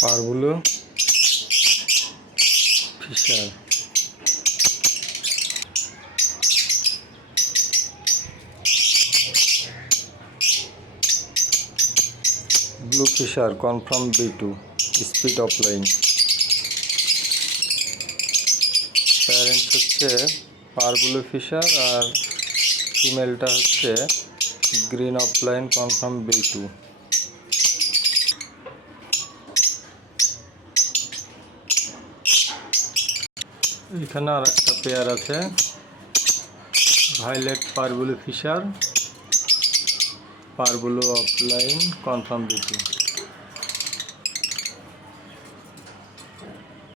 পারগুলো fisher blue fisher confirm B2 speed offline. Parents হচ্ছে পারগুলো ফিশার আর ফিমেলটা হচ্ছে গ্রিন অফলাইন কনফার্ম B2। এখানে আর একটা পেয়ার আছে ভাইলেট পারগুলো ফিশার পারগুলো অফলাইন কনফার্ম B2।